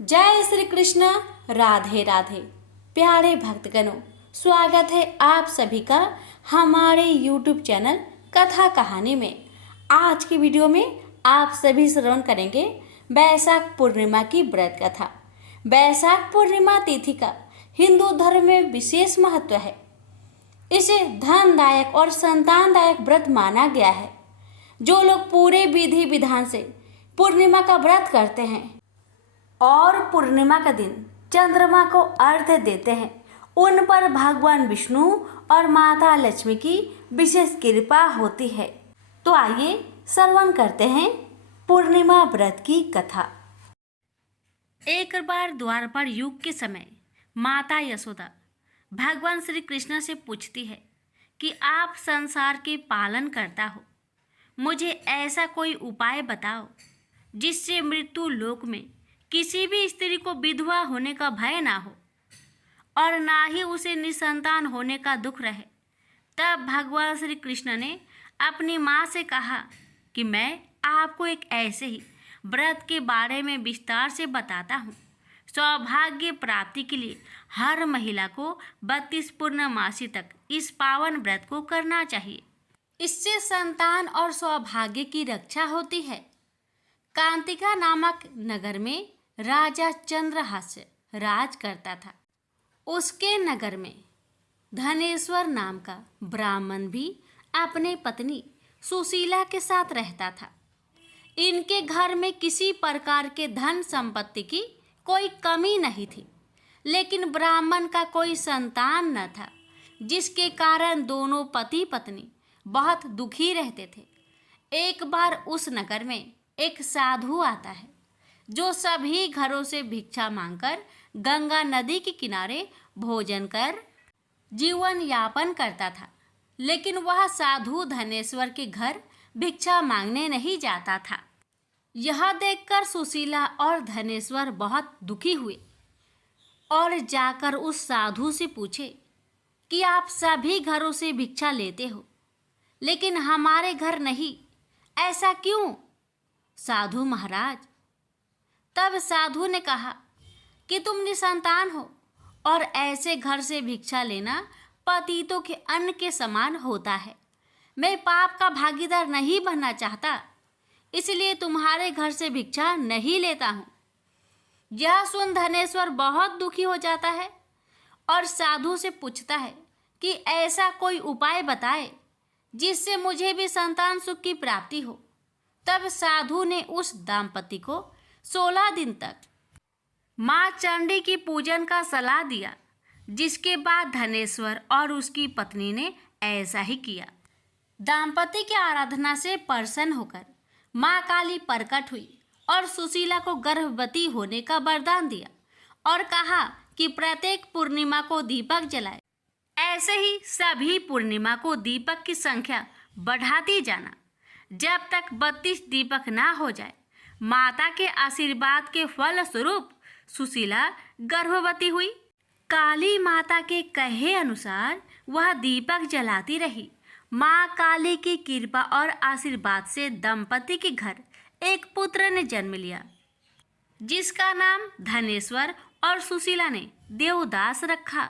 जय श्री कृष्ण। राधे राधे। प्यारे भक्तगणों, स्वागत है आप सभी का हमारे YouTube चैनल कथा कहानी में। आज की वीडियो में आप सभी श्रवण करेंगे वैशाख पूर्णिमा की व्रत कथा। वैशाख पूर्णिमा तिथि का हिंदू धर्म में विशेष महत्व है। इसे धनदायक और संतानदायक व्रत माना गया है। जो लोग पूरे विधि विधान से पूर्णिमा का व्रत करते हैं और पूर्णिमा का दिन चंद्रमा को अर्घ्य देते हैं, उन पर भगवान विष्णु और माता लक्ष्मी की विशेष कृपा होती है। तो आइए श्रवण करते हैं पूर्णिमा व्रत की कथा। एक बार द्वारपाल युग के समय माता यशोदा भगवान श्री कृष्ण से पूछती है कि आप संसार के पालन करता हो, मुझे ऐसा कोई उपाय बताओ जिससे मृत्यु लोक में किसी भी स्त्री को विधवा होने का भय ना हो और ना ही उसे निसंतान होने का दुख रहे। तब भगवान श्री कृष्ण ने अपनी माँ से कहा कि मैं आपको एक ऐसे ही व्रत के बारे में विस्तार से बताता हूँ। सौभाग्य प्राप्ति के लिए हर महिला को 32 पूर्णमासी तक इस पावन व्रत को करना चाहिए। इससे संतान और सौभाग्य की रक्षा होती है। कांतिका नामक नगर में राजा चंद्रहास्य राज करता था। उसके नगर में धनेश्वर नाम का ब्राह्मण भी अपने पत्नी सुशीला के साथ रहता था। इनके घर में किसी प्रकार के धन संपत्ति की कोई कमी नहीं थी, लेकिन ब्राह्मण का कोई संतान न था, जिसके कारण दोनों पति पत्नी बहुत दुखी रहते थे। एक बार उस नगर में एक साधु आता है जो सभी घरों से भिक्षा मांगकर गंगा नदी के किनारे भोजन कर जीवन यापन करता था। लेकिन वह साधु धनेश्वर के घर भिक्षा मांगने नहीं जाता था। यह देखकर सुशीला और धनेश्वर बहुत दुखी हुए और जाकर उस साधु से पूछे कि आप सभी घरों से भिक्षा लेते हो, लेकिन हमारे घर नहीं, ऐसा क्यों? साधु महाराज, तब साधु ने कहा कि तुम निसंतान हो और ऐसे घर से भिक्षा लेना पतितों के अन्न के समान होता है। मैं पाप का भागीदार नहीं बनना चाहता, इसलिए तुम्हारे घर से भिक्षा नहीं लेता हूँ। यह सुन धनेश्वर बहुत दुखी हो जाता है और साधु से पूछता है कि ऐसा कोई उपाय बताए जिससे मुझे भी संतान सुख की प्राप्ति हो। तब साधु ने उस दाम्पत्य को 16 दिन तक माँ चंडी की पूजन का सलाह दिया, जिसके बाद धनेश्वर और उसकी पत्नी ने ऐसा ही किया। दाम्पत्य की आराधना से प्रसन्न होकर माँ काली प्रकट हुई और सुशीला को गर्भवती होने का वरदान दिया और कहा कि प्रत्येक पूर्णिमा को दीपक जलाए। ऐसे ही सभी पूर्णिमा को दीपक की संख्या बढ़ाती जाना जब तक 32 दीपक ना हो जाए। माता के आशीर्वाद के फल स्वरूप सुशीला गर्भवती हुई। काली माता के कहे अनुसार वह दीपक जलाती रही। माँ काली की कृपा और आशीर्वाद से दंपति के घर एक पुत्र ने जन्म लिया, जिसका नाम धनेश्वर और सुशीला ने देवदास रखा।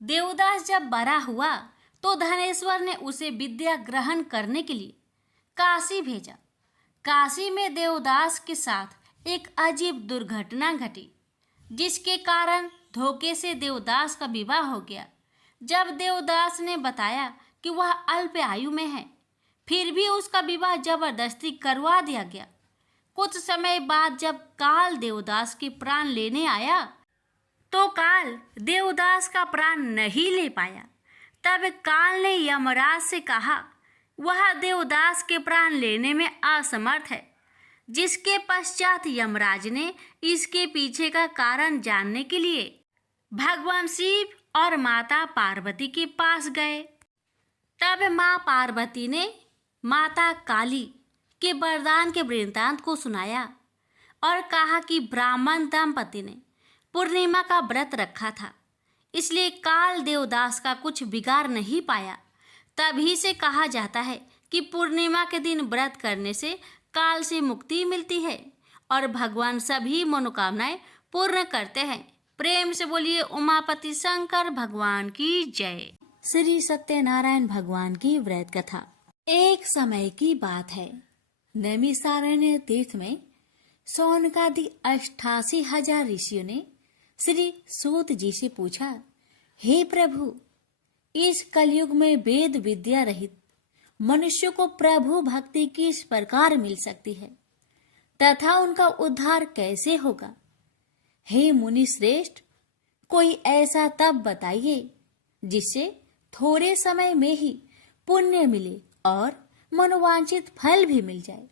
देवदास जब बड़ा हुआ तो धनेश्वर ने उसे विद्या ग्रहण करने के लिए काशी भेजा। काशी में देवदास के साथ एक अजीब दुर्घटना घटी, जिसके कारण धोखे से देवदास का विवाह हो गया। जब देवदास ने बताया कि वह अल्प आयु में है, फिर भी उसका विवाह जबरदस्ती करवा दिया गया। कुछ समय बाद जब काल देवदास के प्राण लेने आया तो काल देवदास का प्राण नहीं ले पाया। तब काल ने यमराज से कहा वह देवदास के प्राण लेने में असमर्थ है, जिसके पश्चात यमराज ने इसके पीछे का कारण जानने के लिए भगवान शिव और माता पार्वती के पास गए। तब माँ पार्वती ने माता काली के वरदान के वृत्तांत को सुनाया और कहा कि ब्राह्मण दंपति ने पूर्णिमा का व्रत रखा था, इसलिए काल देवदास का कुछ बिगाड़ नहीं पाया। तभी से कहा जाता है कि पूर्णिमा के दिन व्रत करने से काल से मुक्ति मिलती है और भगवान सभी मनोकामनाएं पूर्ण करते हैं। प्रेम से बोलिए उमापति शंकर भगवान की जय। श्री सत्यनारायण भगवान की व्रत कथा। एक समय की बात है, नैमिषारण्य तीर्थ में सौनकादि 88,000 ऋषियों ने श्री सूत जी से पूछा, हे प्रभु, इस कलयुग में वेद विद्या रहित मनुष्य को प्रभु भक्ति किस प्रकार मिल सकती है तथा उनका उद्धार कैसे होगा? हे मुनि श्रेष्ठ, कोई ऐसा तप बताइए जिससे थोड़े समय में ही पुण्य मिले और मनोवांछित फल भी मिल जाए।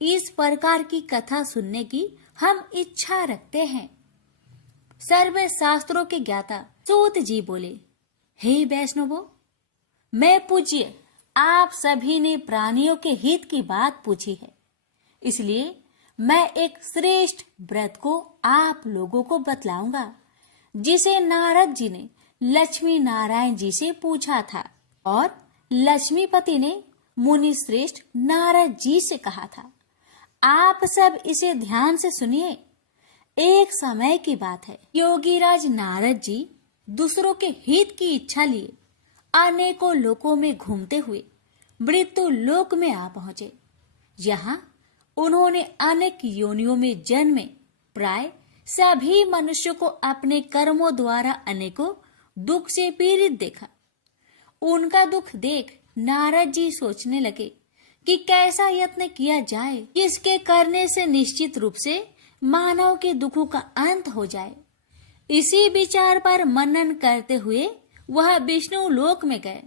इस प्रकार की कथा सुनने की हम इच्छा रखते हैं। सर्व शास्त्रों के ज्ञाता सूत जी बोले, हे वैष्णवों, मैं पूज्य आप सभी ने प्राणियों के हित की बात पूछी है, इसलिए मैं एक श्रेष्ठ व्रत को आप लोगों को बतलाऊंगा, जिसे नारद जी ने लक्ष्मी नारायण जी से पूछा था और लक्ष्मीपति ने मुनि श्रेष्ठ नारद जी से कहा था। आप सब इसे ध्यान से सुनिए। एक समय की बात है, योगीराज नारद जी दूसरों के हित की इच्छा लिए अनेकों लोकों में घूमते हुए मृत्यु लोक में आ पहुंचे। यहाँ उन्होंने अनेक योनियों में जन्मे प्राय सभी मनुष्यों को अपने कर्मों द्वारा अनेकों दुख से पीड़ित देखा। उनका दुख देख नारद जी सोचने लगे कि कैसा यत्न किया जाए इसके करने से निश्चित रूप से मानव के दुखों का अंत हो जाए। इसी विचार पर मनन करते हुए वह विष्णु लोक में गए।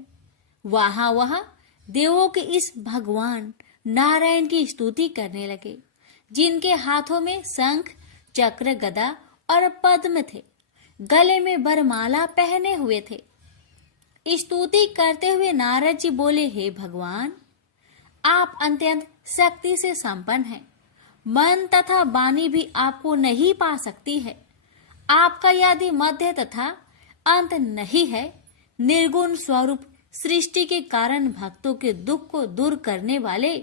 वह देवों के इस भगवान नारायण की स्तुति करने लगे, जिनके हाथों में शंख, चक्र, गदा और पद्म थे, गले में वरमाला पहने हुए थे। स्तुति करते हुए नारद जी बोले, हे भगवान, आप अत्यंत शक्ति से संपन्न हैं। मन तथा वाणी भी आपको नहीं पा सकती है। आपका यदि मध्य तथा अंत नहीं है, निर्गुण स्वरूप सृष्टि के कारण भक्तों के दुख को दूर करने वाले,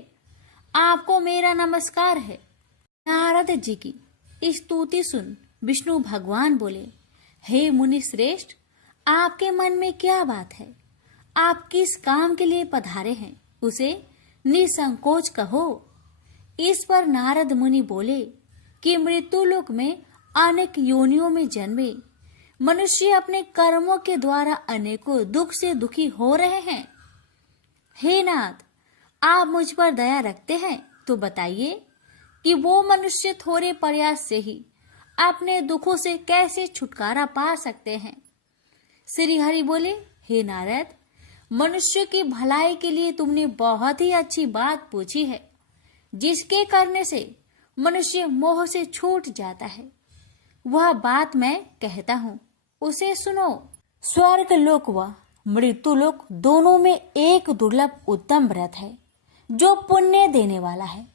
आपको मेरा नमस्कार है। नारद जी की स्तुति सुन विष्णु भगवान बोले, हे मुनि श्रेष्ठ, आपके मन में क्या बात है? आप किस काम के लिए पधारे हैं, उसे निसंकोच कहो। इस पर नारद मुनि बोले कि मृत्यु लोक में अनेक योनियों में जन्मे मनुष्य अपने कर्मों के द्वारा अनेकों दुख से दुखी हो रहे हैं। हे नाथ, आप मुझ पर दया रखते हैं तो बताइए कि वो मनुष्य थोड़े प्रयास से ही अपने दुखों से कैसे छुटकारा पा सकते हैं। श्री हरि बोले, हे नारद, मनुष्य की भलाई के लिए तुमने बहुत ही अच्छी बात पूछी है, जिसके करने से मनुष्य मोह से छूट जाता है। वह बात मैं कहता हूँ, उसे सुनो। स्वर्ग लोक व मृत्यु लोक दोनों में एक दुर्लभ उत्तम व्रत है जो पुण्य देने वाला है।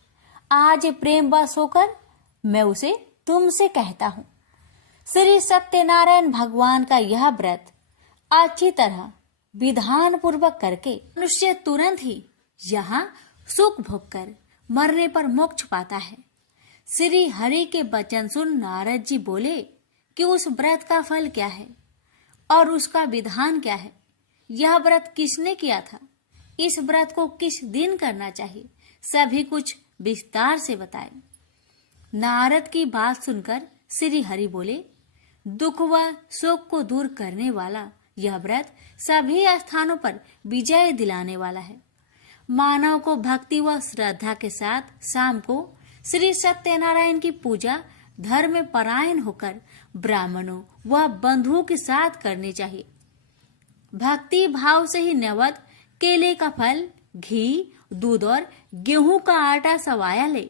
आज प्रेम वश होकर मैं उसे तुमसे कहता हूँ। श्री सत्यनारायण भगवान का यह व्रत अच्छी तरह विधान पूर्वक करके मनुष्य तुरंत ही यहाँ सुख भोग कर मरने पर मोक्ष पाता है। श्री हरि के वचन सुन नारद जी बोले कि उस व्रत का फल क्या है और उसका विधान क्या है। यह व्रत किसने किया था, इस व्रत को किस दिन करना चाहिए, सभी कुछ विस्तार से बताए। नारद की बात सुनकर श्री हरि बोले, दुख व शोक को दूर करने वाला यह व्रत सभी स्थानों पर विजय दिलाने वाला है। मानव को भक्ति व श्रद्धा के साथ शाम को श्री सत्यनारायण की पूजा धर्म में परायण होकर ब्राह्मणों व बंधुओं के साथ करनी चाहिए। भक्ति भाव से ही नैवेद्य केले का फल, घी, दूध और गेहूं का आटा सवाया ले।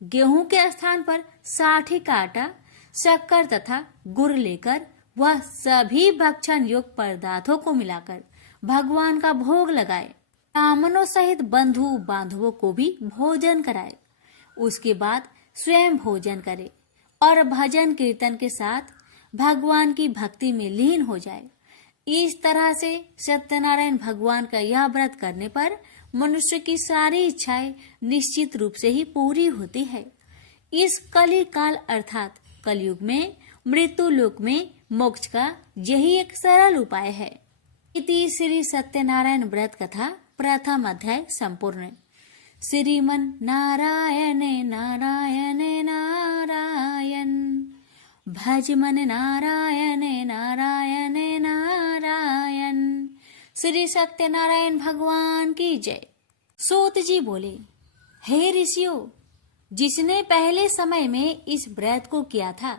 गेहूं के स्थान पर साठी का आटा, शक्कर तथा गुड़ लेकर वह सभी भक्षण योग्य पदार्थों को मिलाकर भगवान का भोग लगाए। ब्राह्मणों सहित बंधु बांधवों को भी भोजन कराए। उसके बाद स्वयं भोजन करे और भजन कीर्तन के साथ भगवान की भक्ति में लीन हो जाए। इस तरह से सत्यनारायण भगवान का यह व्रत करने पर मनुष्य की सारी इच्छाएं निश्चित रूप से ही पूरी होती है। इस कली काल अर्थात कलयुग में मृत्यु लोक में मोक्ष का यही एक सरल उपाय है। इति श्री सत्यनारायण व्रत कथा प्रथम अध्याय संपूर्ण। श्रीमन नारायणे नारायणे नारायण भज मन नारायणे नारायणे नारायण। श्री सत्यनारायण भगवान की जय। सूत जी बोले, हे ऋषियों, जिसने पहले समय में इस व्रत को किया था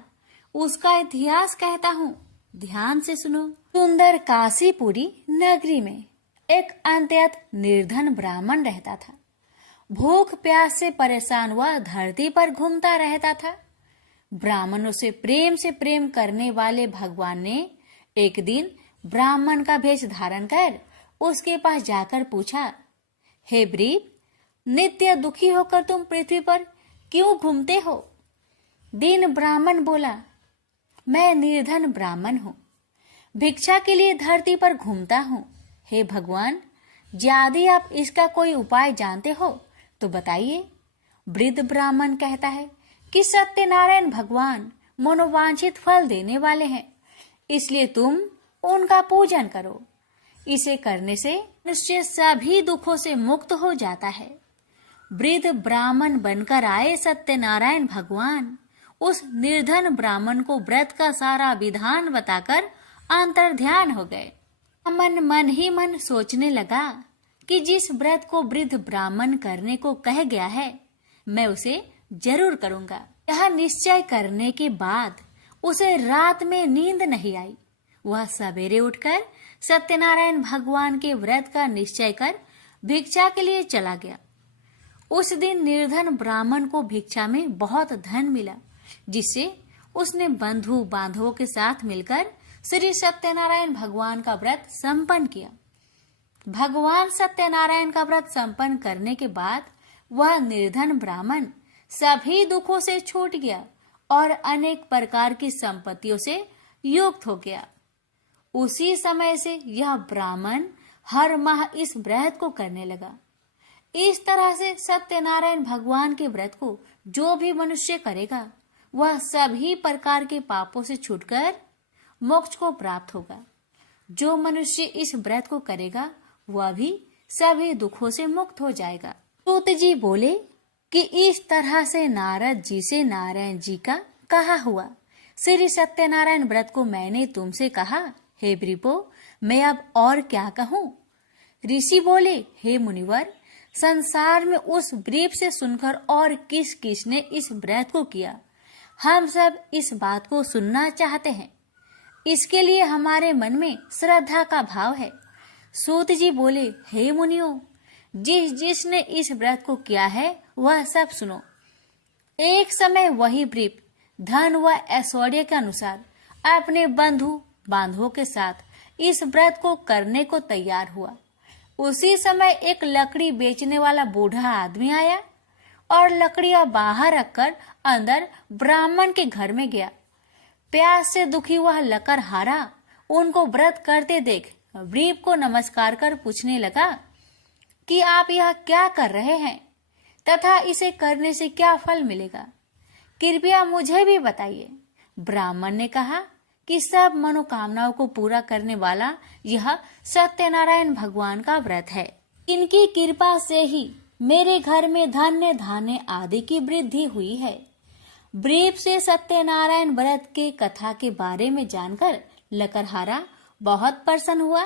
उसका इतिहास कहता हूँ, ध्यान से सुनो। सुंदर काशीपुरी नगरी में एक अत्यंत निर्धन ब्राह्मण रहता था। भूख प्यास से परेशान हुआ धरती पर घूमता रहता था। ब्राह्मणों से प्रेम करने वाले भगवान ने एक दिन ब्राह्मण का भेष धारण कर उसके पास जाकर पूछा, हे ब्रीप, नित्य दुखी होकर तुम पृथ्वी पर क्यों घूमते हो? दीन ब्राह्मण बोला, मैं निर्धन ब्राह्मण हूँ, भिक्षा के लिए धरती पर घूमता हूँ। हे भगवान, यदि आप इसका कोई उपाय जानते हो तो बताइए। वृद्ध ब्राह्मण कहता है कि सत्यनारायण भगवान मनोवांछित फल देने वाले हैं, इसलिए तुम उनका पूजन करो। इसे करने से मनुष्य सभी दुखों से मुक्त हो जाता है। वृद्ध ब्राह्मण बनकर आए सत्यनारायण भगवान उस निर्धन ब्राह्मण को व्रत का सारा विधान बताकर अंतर्ध्यान हो गए। मन ही मन सोचने लगा कि जिस व्रत को वृद्ध ब्राह्मण करने को कह गया है मैं उसे जरूर करूंगा। यह निश्चय करने के बाद उसे रात में नींद नहीं आई। वह सवेरे उठकर सत्यनारायण भगवान के व्रत का निश्चय कर भिक्षा के लिए चला गया। उस दिन निर्धन ब्राह्मण को भिक्षा में बहुत धन मिला, जिससे उसने बंधु बांधवों के साथ मिलकर श्री सत्यनारायण भगवान का व्रत संपन्न किया। भगवान सत्यनारायण का व्रत संपन्न करने के बाद वह निर्धन ब्राह्मण सभी दुखों से छूट गया और अनेक प्रकार की संपत्तियों से युक्त हो गया। उसी समय से यह ब्राह्मण हर माह इस व्रत को करने लगा। इस तरह से सत्यनारायण भगवान के व्रत को जो भी मनुष्य करेगा वह सभी प्रकार के पापों से छूटकर मोक्ष को प्राप्त होगा। जो मनुष्य इस व्रत को करेगा वह भी सभी दुखों से मुक्त हो जाएगा। सूत जी बोले कि इस तरह से नारद जी से नारायण जी का कहा हुआ श्री सत्यनारायण व्रत को मैंने तुमसे कहा। हे ब्रीपो, मैं अब और क्या कहूँ? ऋषि बोले, हे मुनिवर, संसार में उस ब्रीप से सुनकर और किस किस ने इस व्रत को किया, हम सब इस बात को सुनना चाहते हैं। इसके लिए हमारे मन में श्रद्धा का भाव है। सूत जी बोले, हे मुनियों, जिसने इस व्रत को किया है वह सब सुनो। एक समय वही ब्रीप धन व ऐश्वर्य के अनुसार अपने बंधु बांधवों के साथ इस व्रत को करने को तैयार हुआ। उसी समय एक लकड़ी बेचने वाला बूढ़ा आदमी आया और लकड़ियां बाहर रखकर अंदर ब्राह्मण के घर में गया। प्यास से दुखी वह लकड़हारा उनको व्रत करते देख ब्रीप को नमस्कार कर पूछने लगा कि आप यह क्या कर रहे हैं तथा इसे करने से क्या फल मिलेगा, कृपया मुझे भी बताइए। ब्राह्मण ने कहा कि सब मनोकामनाओं को पूरा करने वाला यह सत्यनारायण भगवान का व्रत है। इनकी कृपा से ही मेरे घर में धन्य धान्य आदि की वृद्धि हुई है। ब्रीप से सत्यनारायण व्रत के कथा के बारे में जानकर लकड़हारा बहुत प्रसन्न हुआ।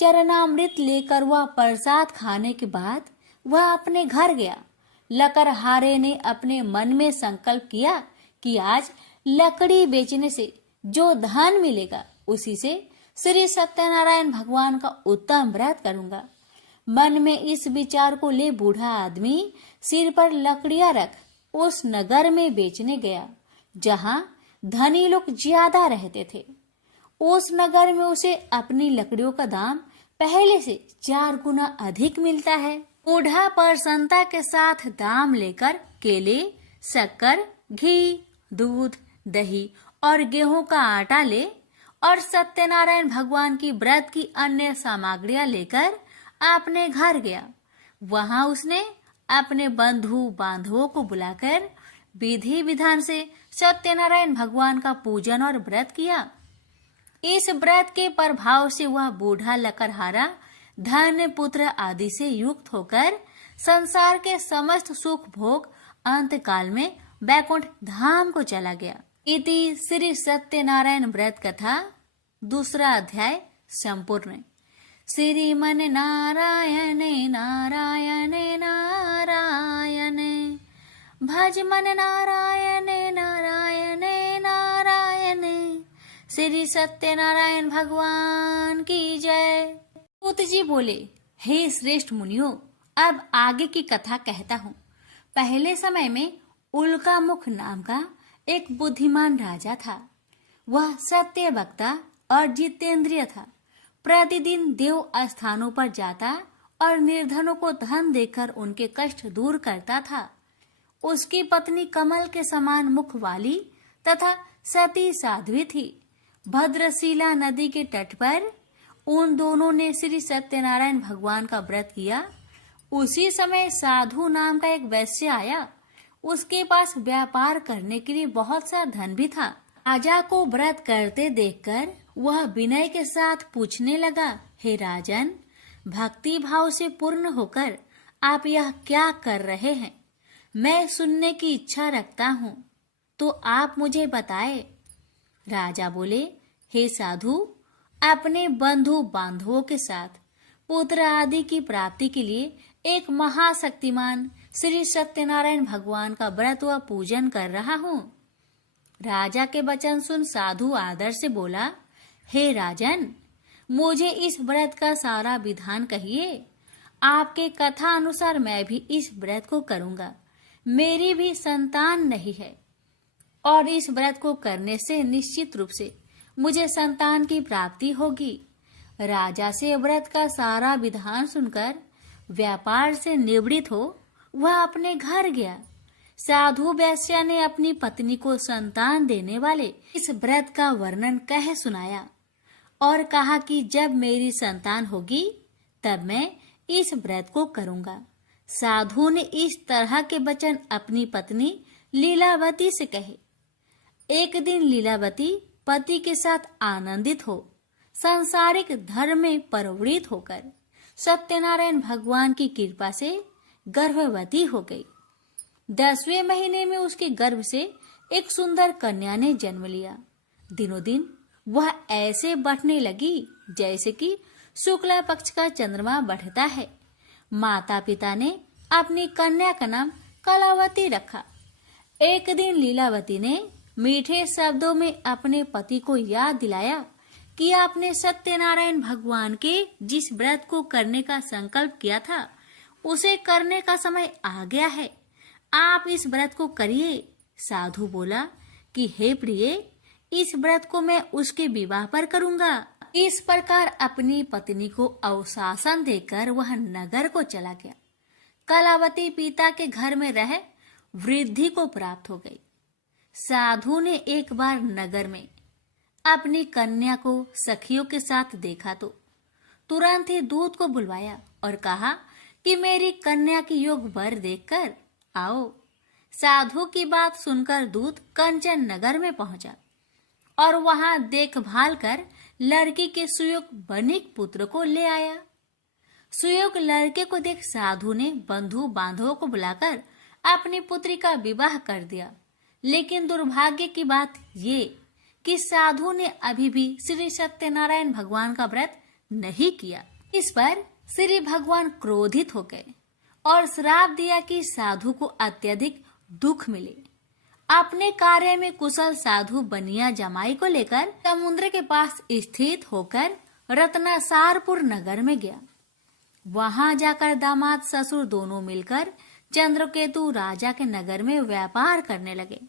चरणामृत लेकर वह प्रसाद खाने के बाद वह अपने घर गया। लकड़हारे ने अपने मन में संकल्प किया कि आज लकड़ी बेचने से जो धन मिलेगा उसी से श्री सत्यनारायण भगवान का उत्तम व्रत करूंगा। मन में इस विचार को ले बूढ़ा आदमी सिर पर लकड़ियां रख उस नगर में बेचने गया जहां धनी लोग ज्यादा रहते थे। उस नगर में उसे अपनी लकड़ियों का दाम पहले से 4 गुना अधिक मिलता है। बूढ़ा प्रसन्नता के साथ दाम लेकर केले, शक्कर, घी, दूध, दही और गेहूं का आटा ले और सत्यनारायण भगवान की व्रत की अन्य सामग्रियां लेकर अपने घर गया। वहां उसने अपने बंधु बांधवों को बुलाकर विधि विधान से सत्यनारायण भगवान का पूजन और व्रत किया। इस व्रत के प्रभाव से वह बूढ़ा लकड़हारा धन पुत्र आदि से युक्त होकर संसार के समस्त सुख भोग अंत काल में बैकुंठ धाम को चला गया। इति श्री सत्यनारायण व्रत कथा 2 अध्याय संपूर्ण। श्रीमन नारायण नारायण नारायण भज मन नारायण नारायण नारायण। श्री सत्यनारायण भगवान की जय। सूत जी बोले, हे श्रेष्ठ मुनियों, अब आगे की कथा कहता हूँ। पहले समय में उल्कामुख नाम का एक बुद्धिमान राजा था। वह सत्य वक्ता और जितेंद्रिय था। प्रतिदिन देव स्थानों पर जाता और निर्धनों को धन देकर उनके कष्ट दूर करता था। उसकी पत्नी कमल के समान मुख वाली तथा सती साध्वी थी। भद्रशिला नदी के तट पर उन दोनों ने श्री सत्यनारायण भगवान का व्रत किया। उसी समय साधु नाम का एक वैश्य आया। उसके पास व्यापार करने के लिए बहुत सा धन भी था। राजा को व्रत करते देखकर वह विनय के साथ पूछने लगा, हे राजन, भक्ति भाव से पूर्ण होकर आप यह क्या कर रहे हैं? मैं सुनने की इच्छा रखता हूँ, तो आप मुझे बताए। राजा बोले, हे साधु, अपने बंधु बांधवों के साथ पुत्र आदि की प्राप्ति के लिए एक महाशक्तिमान श्री सत्यनारायण भगवान का व्रत व पूजन कर रहा हूँ। राजा के वचन सुन साधु आदर से बोला, हे राजन, मुझे इस व्रत का सारा विधान कहिए। आपके कथा अनुसार मैं भी इस व्रत को करूँगा। मेरी भी संतान नहीं है और इस व्रत को करने से निश्चित रूप से मुझे संतान की प्राप्ति होगी। राजा से व्रत का सारा विधान सुनकर व्यापार से निवृत्त हो वह अपने घर गया। साधु वैश्य ने अपनी पत्नी को संतान देने वाले इस व्रत का वर्णन कह सुनाया और कहा कि जब मेरी संतान होगी तब मैं इस व्रत को करूंगा। साधु ने इस तरह के वचन अपनी पत्नी लीलावती से कहे। एक दिन लीलावती पति के साथ आनंदित हो सांसारिक धर्म में प्रवृत्त होकर सत्यनारायण भगवान की कृपा से गर्भवती हो गई। 10वें महीने में उसके गर्भ से एक सुंदर कन्या ने जन्म लिया। दिनों दिन वह ऐसे बढ़ने लगी जैसे कि शुक्ला पक्ष का चंद्रमा बढ़ता है। माता पिता ने अपनी कन्या का नाम कलावती रखा। एक दिन लीलावती ने मीठे शब्दों में अपने पति को याद दिलाया कि आपने सत्यनारायण भगवान के जिस व्रत को करने का संकल्प किया था उसे करने का समय आ गया है। आप इस व्रत को करिए। साधु बोला कि हे प्रिय, इस व्रत को मैं उसके विवाह पर करूंगा। इस प्रकार अपनी पत्नी को अवशासन देकर वह नगर को चला गया। कलावती पिता के घर में रह वृद्धि को प्राप्त हो गई। साधु ने एक बार नगर में अपनी कन्या को सखियों के साथ देखा तो तुरंत ही दूत को बुलवाया और कहा कि मेरी कन्या की योग वर देखकर आओ। साधु की बात सुनकर दूत कंचन नगर में पहुंचा और वहां देखभाल कर लड़की के सुयोग बनिक पुत्र को ले आया। सुयोग लड़के को देख साधु ने बंधु बांधवों को बुलाकर अपनी पुत्री का विवाह कर दिया। लेकिन दुर्भाग्य की बात ये कि साधु ने अभी भी श्री सत्यनारायण भगवान का व्रत नहीं किया। इस पर श्री भगवान क्रोधित हो गए और श्राप दिया कि साधु को अत्यधिक दुख मिले। अपने कार्य में कुशल साधु बनिया जमाई को लेकर समुद्र के पास स्थित होकर रत्नासारपुर नगर में गया। वहां जाकर दामाद ससुर दोनों मिलकर चंद्रकेतु राजा के नगर में व्यापार करने लगे।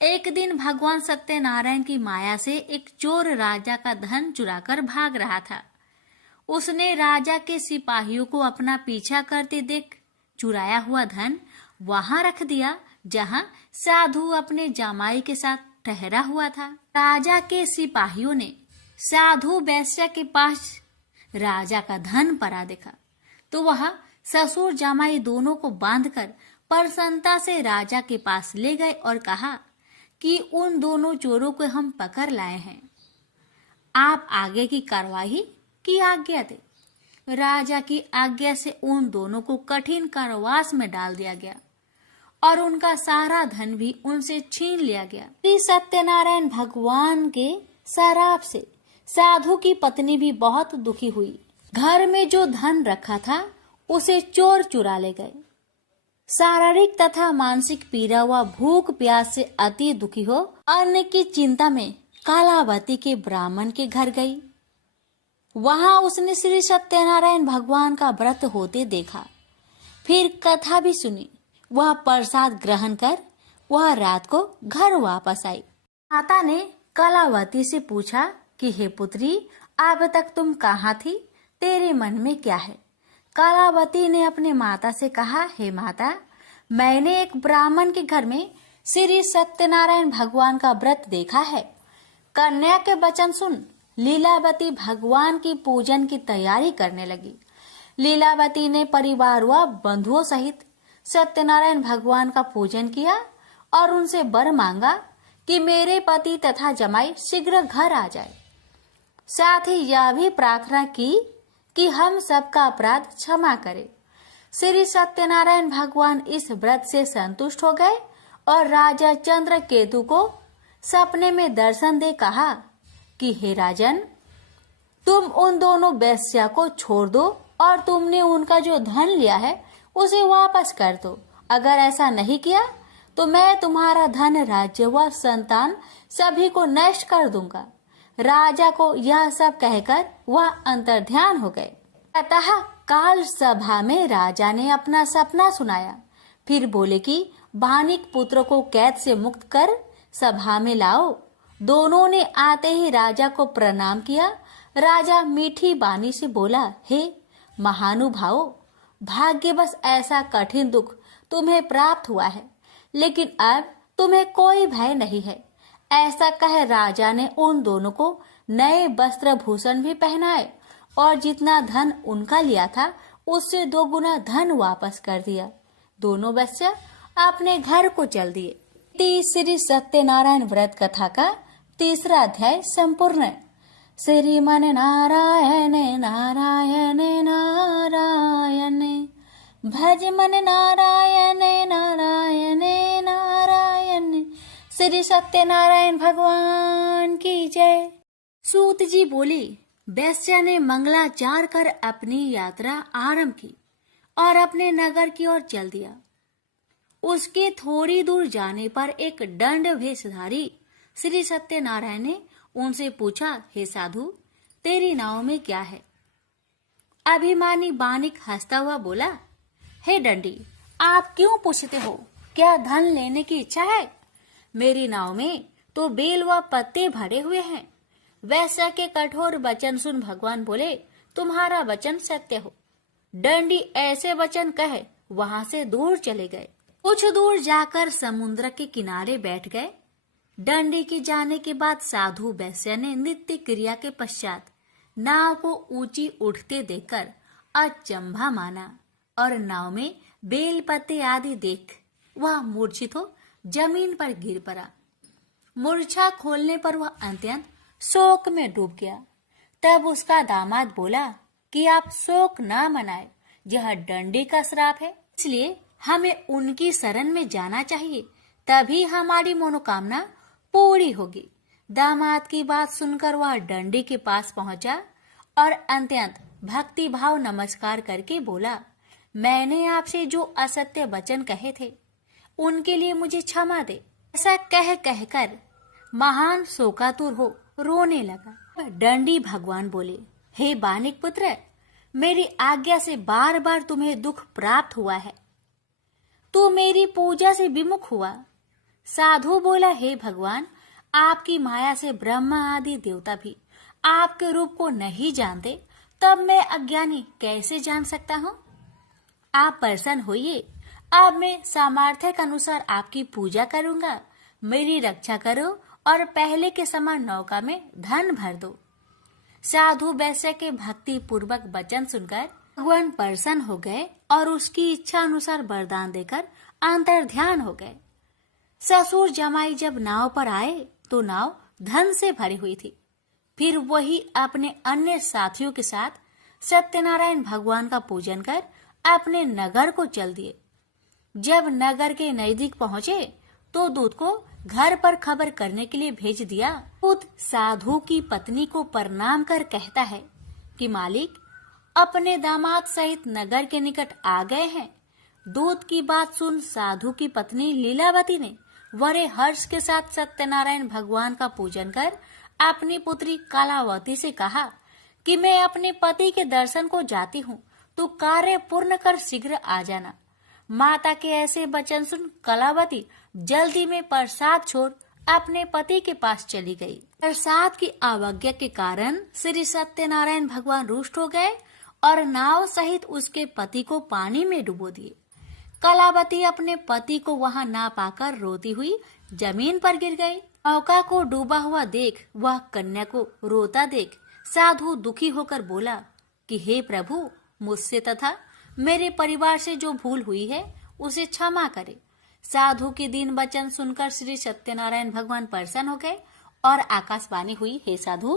एक दिन भगवान सत्यनारायण की माया से एक चोर राजा का धन चुराकर भाग रहा था। उसने राजा के सिपाहियों को अपना पीछा करते देख चुराया हुआ धन वहां रख दिया जहां साधु अपने जामाई के साथ ठहरा हुआ था। राजा के सिपाहियों ने साधु वैश्य के पास राजा का धन पड़ा देखा तो वह ससुर जामाई दोनों को बांधकर प्रसन्नता से राजा के पास ले गए और कहा कि उन दोनों चोरों को हम पकड़ लाए हैं, आप आगे की कार्रवाई की आज्ञा दे। राजा की आज्ञा से उन दोनों को कठिन कारावास में डाल दिया गया और उनका सारा धन भी उनसे छीन लिया गया। श्री सत्यनारायण भगवान के शराप से साधु की पत्नी भी बहुत दुखी हुई। घर में जो धन रखा था उसे चोर चुरा ले गए। शारीरिक तथा मानसिक पीड़ा व भूख प्यास से अति दुखी हो अन्न की चिंता में कालावती के ब्राह्मण के घर गई। वहां उसने श्री सत्यनारायण भगवान का व्रत होते देखा। फिर कथा भी सुनी। वह प्रसाद ग्रहण कर वह रात को घर वापस आई। माता ने कलावती से पूछा कि हे पुत्री, अब तक तुम कहाँ थी, तेरे मन में क्या है? कलावती ने अपने माता से कहा, हे माता, मैंने एक ब्राह्मण के घर में श्री सत्यनारायण भगवान का व्रत देखा है। कन्या के वचन सुन लीलावती भगवान की पूजन की तैयारी करने लगी। लीलावती ने परिवार व बंधुओं सहित सत्यनारायण भगवान का पूजन किया और उनसे वर मांगा कि मेरे पति तथा जमाई शीघ्र घर आ जाए। साथ ही यह भी प्रार्थना की कि हम सबका अपराध क्षमा करे। श्री सत्यनारायण भगवान इस व्रत से संतुष्ट हो गए और राजा चंद्रकेतु को सपने में दर्शन दे कहा कि हे राजन, तुम उन दोनों वेश्या को छोड़ दो और तुमने उनका जो धन लिया है उसे वापस कर दो। अगर ऐसा नहीं किया तो मैं तुम्हारा धन, राज्य व संतान सभी को नष्ट कर दूंगा। राजा को यह सब कहकर वह अंतर्ध्यान हो गए। अतः काल सभा में राजा ने अपना सपना सुनाया। फिर बोले कि बानिक पुत्र को कैद से मुक्त कर सभा में लाओ। दोनों ने आते ही राजा को प्रणाम किया। राजा मीठी बानी से बोला, हे महानुभावो, भाग्यवश ऐसा कठिन दुख तुम्हें प्राप्त हुआ है, लेकिन अब तुम्हें कोई भय नहीं है। ऐसा कह राजा ने उन दोनों को नए वस्त्र भूषण भी पहनाए और जितना धन उनका लिया था उससे 2 गुना धन वापस कर दिया। दोनों वेश्या अपने घर को चल दिए। श्री सत्यनारायण व्रत कथा का 3रा अध्याय संपूर्ण। श्रीमन नारायण नारायण नारायण, भज मन नारायण नारायण नारायण। श्री सत्यनारायण भगवान की जय। सूत जी बोली, वैश्या ने मंगलाचार कर अपनी यात्रा आरंभ की और अपने नगर की ओर चल दिया। उसके थोड़ी दूर जाने पर एक दंड भेषधारी श्री सत्यनारायण ने उनसे पूछा, हे साधु, तेरी नाव में क्या है? अभिमानी बानिक हंसता हुआ बोला, हे दंडी, आप क्यों पूछते हो? क्या धन लेने की इच्छा है? मेरी नाव में तो बेल व पत्ते भरे हुए हैं। वैश्या के कठोर वचन सुन भगवान बोले, तुम्हारा वचन सत्य हो। दंडी ऐसे वचन कहे वहां से दूर चले गए। कुछ दूर जाकर समुद्र के किनारे बैठ गए। दंडी के जाने के बाद साधु वैश्या ने नित्य क्रिया के पश्चात नाव को ऊंची उठते देखकर अचंभा माना और नाव में बेल पत्ते आदि देख वह मूर्छित हो जमीन पर गिर पड़ा। मूर्छा खोलने पर वह अत्यंत शोक में डूब गया। तब उसका दामाद बोला कि आप शोक न मनाए, यह दंडी का श्राप है, इसलिए हमें उनकी शरण में जाना चाहिए, तभी हमारी मनोकामना पूरी होगी। दामाद की बात सुनकर वह दंडी के पास पहुंचा और अत्यंत भक्ति भाव नमस्कार करके बोला, मैंने आपसे जो असत्य वचन कहे थे उनके लिए मुझे क्षमा दे। ऐसा कहकर महान शोकातुर हो रोने लगा। दंडी भगवान बोले, हे बानिक पुत्र, मेरी आज्ञा से बार बार तुम्हें दुख प्राप्त हुआ है, तू मेरी पूजा से विमुख हुआ। साधु बोला, हे भगवान, आपकी माया से ब्रह्मा आदि देवता भी आपके रूप को नहीं जानते, तब मैं अज्ञानी कैसे जान सकता हूँ? आप प्रसन्न होइए, अब मैं सामर्थ्य के अनुसार आपकी पूजा करूंगा। मेरी रक्षा करो और पहले के समान नौका में धन भर दो। साधु वैश्य के भक्ति पूर्वक वचन सुनकर भगवान प्रसन्न हो गए और उसकी इच्छा अनुसार वरदान देकर अंतर्ध्यान हो गए। ससुर जमाई जब नाव पर आए तो नाव धन से भरी हुई थी। फिर वही अपने अन्य साथियों के साथ सत्यनारायण भगवान का पूजन कर अपने नगर को चल दिए। जब नगर के नजदीक पहुंचे तो दूत को घर पर खबर करने के लिए भेज दिया। दूत साधु की पत्नी को प्रणाम कर कहता है कि मालिक अपने दामाद सहित नगर के निकट आ गए हैं। दूत की बात सुन साधु की पत्नी लीलावती ने बड़े हर्ष के साथ सत्यनारायण भगवान का पूजन कर अपनी पुत्री कलावती से कहा कि मैं अपने पति के दर्शन को जाती हूँ, तो कार्य पूर्ण कर शीघ्र आ जाना। माता के ऐसे वचन सुन कलावती जल्दी में प्रसाद छोड़ अपने पति के पास चली गई। प्रसाद की अवज्ञा के कारण श्री सत्यनारायण भगवान रुष्ट हो गए और नाव सहित उसके पति को पानी में डुबो दिए। कलावती अपने पति को वहां ना पाकर रोती हुई जमीन पर गिर गई। नौका को डूबा हुआ देख वह कन्या को रोता देख साधु दुखी होकर बोला कि हे प्रभु, मुझसे तथा मेरे परिवार से जो भूल हुई है उसे क्षमा करे। साधु के दीन वचन सुनकर श्री सत्यनारायण भगवान प्रसन्न हो गए और आकाशवाणी हुई, हे साधु,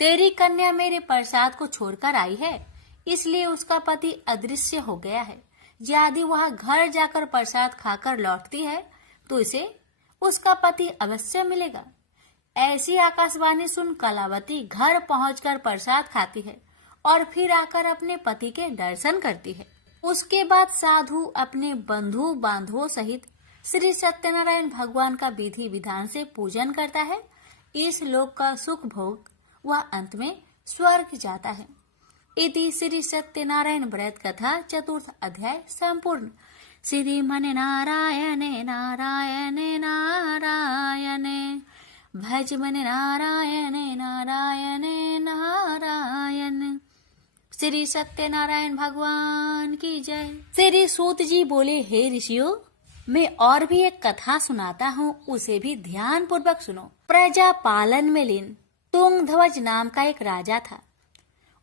तेरी कन्या मेरे प्रसाद को छोड़कर आई है, इसलिए उसका पति अदृश्य हो गया है। यदि वह घर जाकर प्रसाद खाकर लौटती है तो इसे उसका पति अवश्य मिलेगा। ऐसी आकाशवाणी सुन कलावती घर पहुंचकर प्रसाद खाती है और फिर आकर अपने पति के दर्शन करती है। उसके बाद साधु अपने बंधु बांधवों सहित श्री सत्यनारायण भगवान का विधि विधान से पूजन करता है। इस लोक का सुख भोग वह अंत में स्वर्ग जाता है। इति श्री सत्यनारायण व्रत कथा चतुर्थ अध्याय संपूर्ण। श्रीमन नारायणे नारायणे नारायणे भज मन नारायणे नारायणे नारायण। श्री सत्यनारायण भगवान की जय। श्री सूत जी बोले, हे ऋषियों, मैं और भी एक कथा सुनाता हूँ, उसे भी ध्यान पूर्वक सुनो। प्रजा पालन में लीन तुंगध्वज नाम का एक राजा था।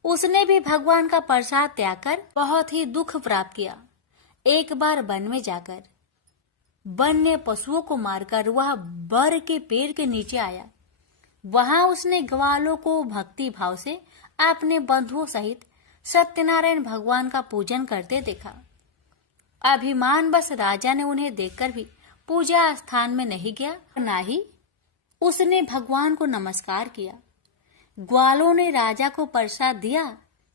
उसने भी भगवान का प्रसाद त्याग कर बहुत ही दुख प्राप्त किया। एक बार वन में जाकर वन्य पशुओं को मारकर वह बर के पेड़ के नीचे आया। वहां उसने ग्वालों को भक्ति भाव से अपने बंधुओं सहित सत्यनारायण भगवान का पूजन करते देखा। अभिमानवश राजा ने उन्हें देखकर भी पूजा स्थान में नहीं गया, न ही उसने भगवान को नमस्कार किया। ग्वालों ने राजा को प्रसाद दिया,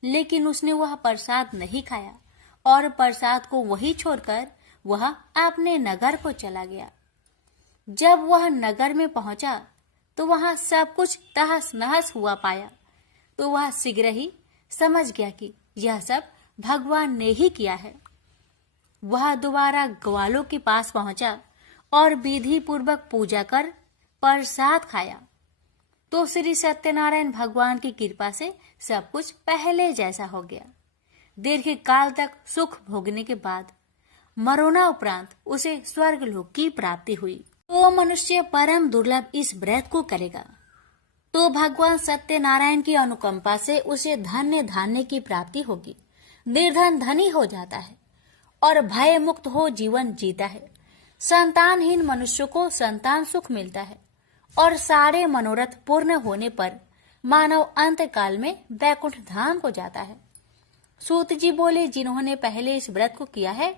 लेकिन उसने वह प्रसाद नहीं खाया और प्रसाद को वहीं छोड़कर वह अपने नगर को चला गया। जब वह नगर में पहुंचा तो वहां सब कुछ तहस नहस हुआ पाया, तो वह शीघ्र ही समझ गया कि यह सब भगवान ने ही किया है। वह दोबारा ग्वालों के पास पहुंचा और विधि पूर्वक पूजा कर प्रसाद खाया, तो श्री सत्यनारायण भगवान की कृपा से सब कुछ पहले जैसा हो गया। दीर्घ काल तक सुख भोगने के बाद मरोना उपरांत उसे स्वर्ग लोक की प्राप्ति हुई। तो मनुष्य परम दुर्लभ इस व्रत को करेगा तो भगवान सत्यनारायण की अनुकंपा से उसे धन्य धान्य की प्राप्ति होगी। निर्धन धनी हो जाता है और भय मुक्त हो जीवन जीता है। संतानहीन मनुष्य को संतान सुख मिलता है और सारे मनोरथ पूर्ण होने पर मानव अंत काल में वैकुंठ धाम को जाता है। सूत जी बोले, जिन्होंने पहले इस व्रत को किया है,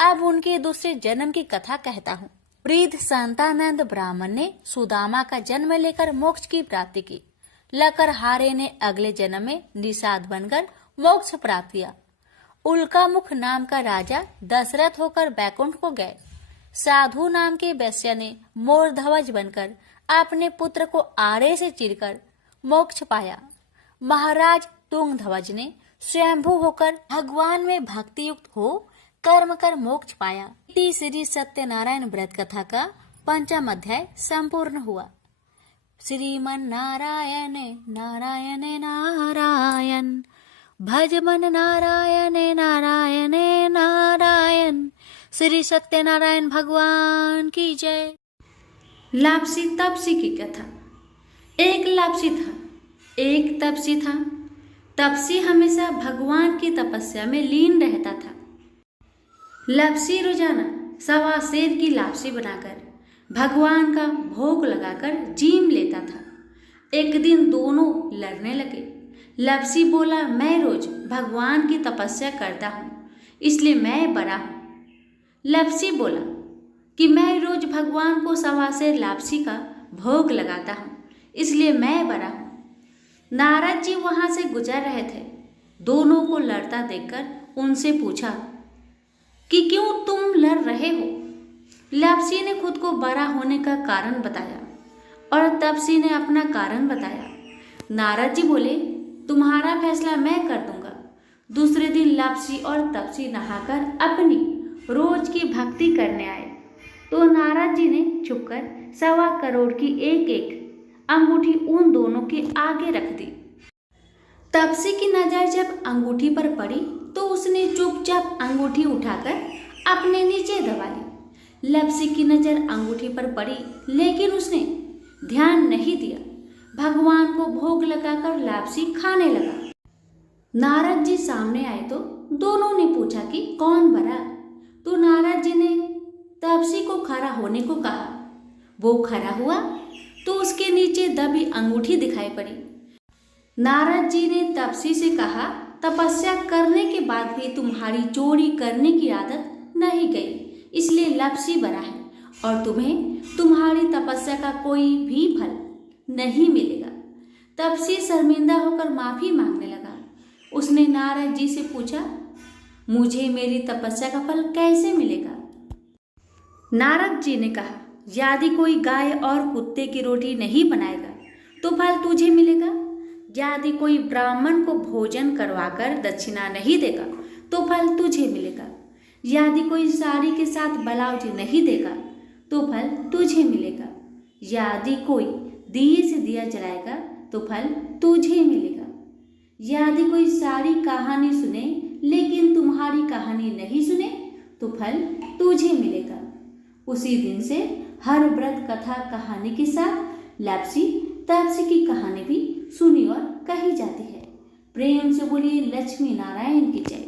अब उनके दूसरे जन्म की कथा कहता हूँ। वृद्ध संतानंद ब्राह्मण ने सुदामा का जन्म लेकर मोक्ष की प्राप्ति की। लकरहारे ने अगले जन्म में निषाद बनकर मोक्ष प्राप्त किया। उल्कामुख नाम का राजा दशरथ होकर बैकुंठ को गए। साधु नाम के वैश्य ने मोरध्वज बनकर अपने पुत्र को आरे से चीरकर मोक्ष पाया। महाराज तुंगध्वज ने स्वयंभू होकर भगवान में भक्ति युक्त हो कर्म कर मोक्ष पाया। श्री सत्यनारायण व्रत कथा का 5वां अध्याय संपूर्ण हुआ। श्रीमन नारायण नारायण नारायण भज मन नारायण नारायण नारायण। श्री सत्यनारायण भगवान की जय। लापसी तपसी की कथा। एक लापसी था, एक तपसी था। तपसी हमेशा भगवान की तपस्या में लीन रहता था। लापसी रोजाना सवा सेर की लापसी बनाकर भगवान का भोग लगाकर जीम लेता था। एक दिन दोनों लड़ने लगे। लापसी बोला, मैं रोज भगवान की तपस्या करता हूँ, इसलिए मैं बड़ा हूँ। लापसी बोला कि मैं रोज भगवान को सवा सेर लापसी का भोग लगाता हूँ, इसलिए मैं बड़ा हूँ। नारद जी वहां से गुजर रहे थे। दोनों को लड़ता देखकर उनसे पूछा कि क्यों तुम लड़ रहे हो। लापसी ने खुद को बड़ा होने का कारण बताया और तपसी ने अपना कारण बताया। नारद जी बोले, तुम्हारा फैसला मैं कर दूंगा। दूसरे दिन लापसी और तपसी नहाकर अपनी रोज की भक्ति करने आए तो नारद जी ने छुपकर 1.25 करोड़ की एक एक अंगूठी उन दोनों के आगे रख दी। तपसी की नजर जब अंगूठी पर पड़ी तो उसने चुपचाप अंगूठी उठाकर अपने नीचे दबा ली। लापसी की नजर अंगूठी पर पड़ी लेकिन उसने ध्यान नहीं दिया। भगवान को भोग लगाकर लापसी खाने लगा। नारद जी सामने आए तो दोनों ने पूछा कि कौन बड़ा। तो नारद जी ने तपसी को खड़ा होने को कहा। वो खड़ा हुआ तो उसके नीचे दबी अंगूठी दिखाई पड़ी। नारद जी ने तपसी से कहा, तपस्या करने के बाद भी तुम्हारी चोरी करने की आदत नहीं गई, इसलिए लापसी बड़ा है और तुम्हें तुम्हारी तपस्या का कोई भी फल नहीं मिलेगा। तपसी शर्मिंदा होकर माफी मांगने लगा। उसने नारद जी से पूछा, मुझे मेरी तपस्या का फल कैसे मिलेगा। नारद जी ने कहा, यदि कोई गाय और कुत्ते की रोटी नहीं बनाएगा तो फल तुझे मिलेगा। यदि कोई ब्राह्मण को भोजन करवाकर दक्षिणा नहीं देगा तो फल तुझे मिलेगा। यदि कोई साड़ी के साथ ब्लाउज नहीं देगा तो फल तुझे मिलेगा। यदि कोई दिए से दिया जलाएगा तो फल तुझे मिलेगा। यदि कोई सारी कहानी सुने लेकिन तुम्हारी कहानी नहीं सुने तो फल तुझे मिलेगा। उसी दिन से हर व्रत कथा कहानी के साथ लापसी तपसी की कहानी भी सुनी और कही जाती है। प्रेम से बोलिए लक्ष्मी नारायण की जय।